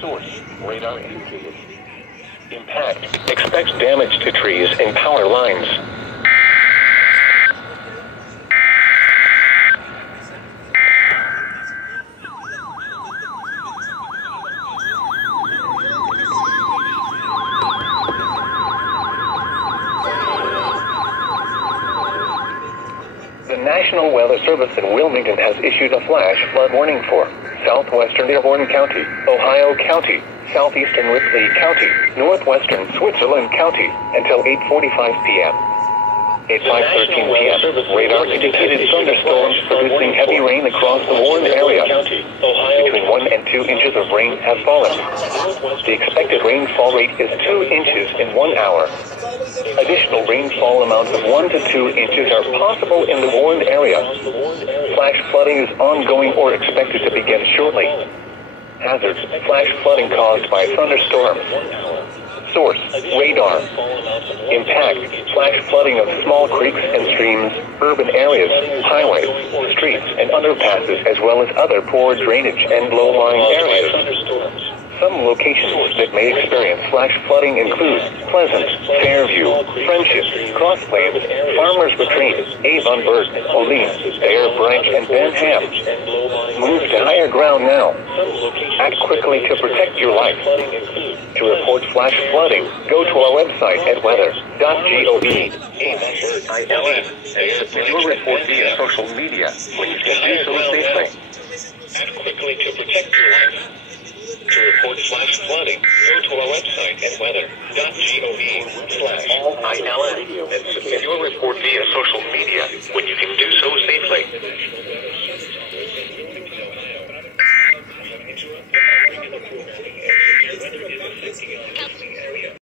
Source, radar indicated. Impact, expects damage to trees and power lines. The National Weather Service in Wilmington has issued a flash flood warning for southwestern Dearborn County, Ohio County, southeastern Ripley County, northwestern Switzerland County, until 8:45 p.m. At 5:13 p.m., radar indicated thunderstorms producing heavy rain across the warned area. Between 1 and 2 inches of rain have fallen. The expected rainfall rate is 2 inches in 1 hour. Additional rainfall amounts of 1 to 2 inches are possible in the warned area. Flash flooding is ongoing or expected to begin shortly. Hazards, flash flooding caused by thunderstorms. Source, radar. Impact, flash flooding of small creeks and streams, urban areas, highways, streets, and underpasses, as well as other poor drainage and low-lying areas. Some locations that may experience flash flooding include Pleasant, Fairview, Friendship, Cross Plains, Farmers Retreat, Avonburg, Olean, Bear Branch, and Benham. Move to higher ground now. Act quickly to protect your life. To report flash flooding, go to our website at weather.gov. And submit your report via social media when you can do so safely. Act quickly to protect your life. To report flash flooding, go to our website at weather.gov/ILN and submit your report via social media when you can do so safely.